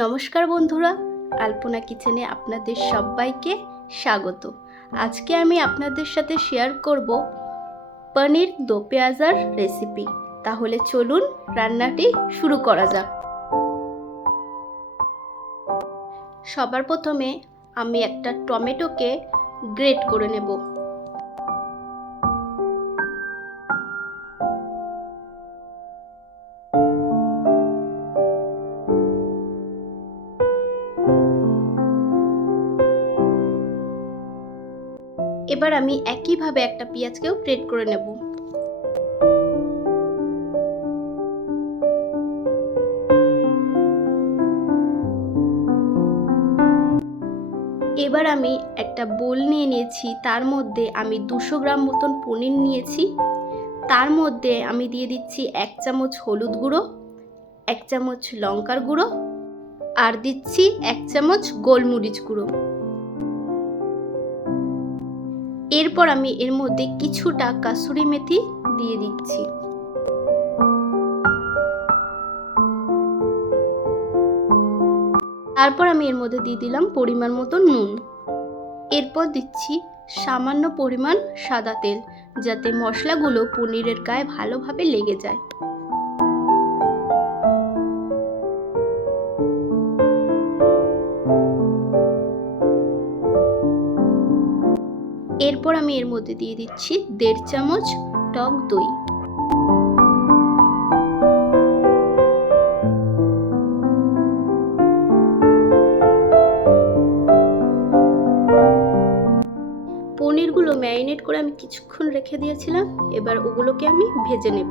নমস্কার বন্ধুরা, আলপনা কিচেনে আপনাদের সবাইকে স্বাগত। আজকে আমি আপনাদের সাথে শেয়ার করব পনির দো পেঁয়াজার রেসিপি তাহলে চলুন রান্নাটি শুরু করা যাক। সবার প্রথমে আমি একটা টমেটোকে গ্রেট করে নেব। এবার আমি একইভাবে একটা পেঁয়াজকেও গ্রেট করে নেব। এবার আমি একটা বোল নিয়ে নিয়েছি, তার মধ্যে আমি দুশো গ্রাম মতন পনির নিয়েছি। তার মধ্যে আমি দিয়ে দিচ্ছি এক চামচ হলুদ গুঁড়ো, এক চামচ লঙ্কার গুঁড়ো আর দিচ্ছি এক চামচ গোলমরিচ গুঁড়ো। এরপর আমি এর মধ্যে কিছুটা কাসুরি মেথি দিয়ে দিচ্ছি। তারপর আমি এর মধ্যে দিয়ে দিলাম পরিমাণ মতো নুন। এরপর দিচ্ছি সামান্য পরিমাণ সাদা তেল, যাতে মশলাগুলো পনিরের গায়ে ভালোভাবে লেগে যায়। এরপর আমি এর মধ্যে দিয়ে দিচ্ছি দেড় চামচ টক দই। পনিরগুলো ম্যারিনেট করে আমি কিছুক্ষণ রেখে দিয়েছিলাম। এবার ওগুলোকে আমি ভেজে নেব।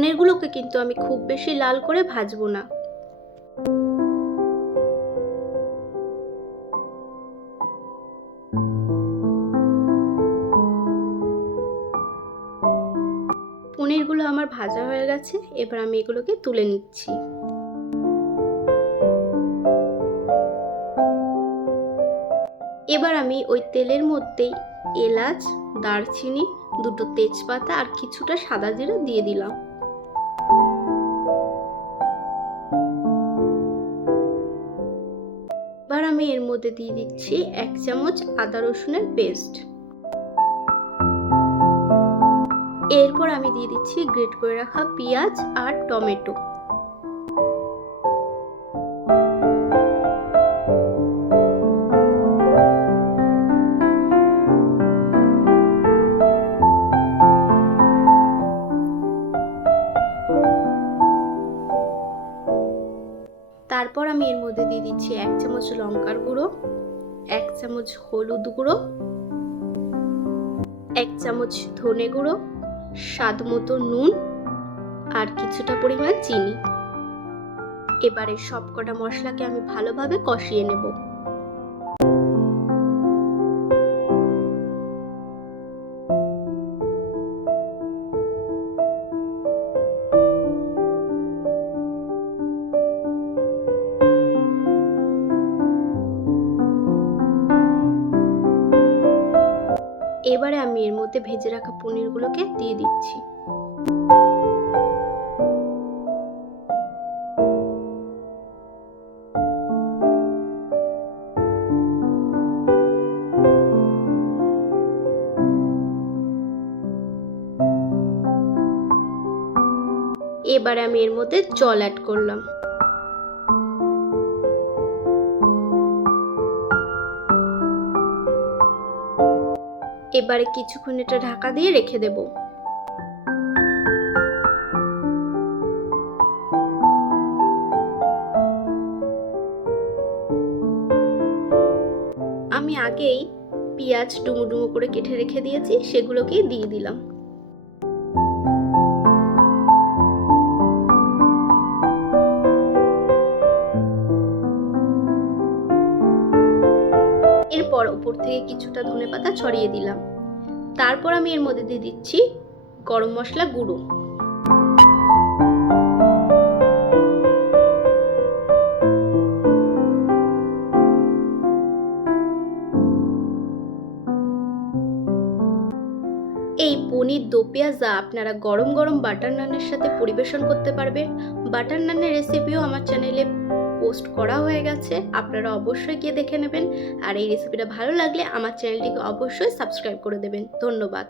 পনিরগুলোকে কিন্তু আমি খুব বেশি লাল করে ভাজবো না। পনিরগুলো আমার ভাজা হয়ে গেছে, এবার আমি এগুলোকে তুলে নিচ্ছি। এবার আমি ওই তেলের মধ্যেই এলাচ, দারচিনি, দুটো তেজপাতা আর কিছুটা সাদা জিরা দিয়ে দিলাম। আমি এর মধ্যে দিয়ে দিচ্ছি এক চামচ আদা রসুনের পেস্ট এরপর আমি দিয়ে দিচ্ছি গ্রেট করে রাখা পেঁয়াজ আর টমেটো। চামচ লঙ্কার গুঁড়ো, এক চামচ হলুদ গুঁড়ো, এক চামচ ধনে গুঁড়ো, স্বাদ মতো নুন আর কিছুটা পরিমাণ চিনি। এবারে সবকটা মশলাকে আমি ভালোভাবে কষিয়ে নেব। এবারে আমি এর মধ্যে ভেজে রাখা পনিরগুলোকে দিয়ে দিচ্ছি। এবারে আমি এর মধ্যে জল অ্যাড করলাম। এবারে কিছুক্ষণ এটা ঢাকা দিয়ে রেখে দেব। আমি আগেই পেঁয়াজ ডুমো ডুমো করে কেটে রেখে দিয়েছি, সেগুলোকেই দিয়ে দিলাম। এরপর উপর থেকে কিছুটা ধনে পাতা ছড়িয়ে দিলাম। তারপর আমি এর মধ্যে দিয়ে দিচ্ছি গরম মশলা গুঁড়ো। এই পনির দো পেঁয়াজা আপনারা গরম গরম বাটার নানের সাথে পরিবেশন করতে পারবেন। বাটার নানের রেসিপিও আমার চ্যানেলে পোস্ট করা হয়ে গেছে, আপনারা অবশ্যই গিয়ে দেখে নেবেন। আর এই রেসিপিটা ভালো লাগলে আমার চ্যানেলটিকে অবশ্যই সাবস্ক্রাইব করে দেবেন। ধন্যবাদ।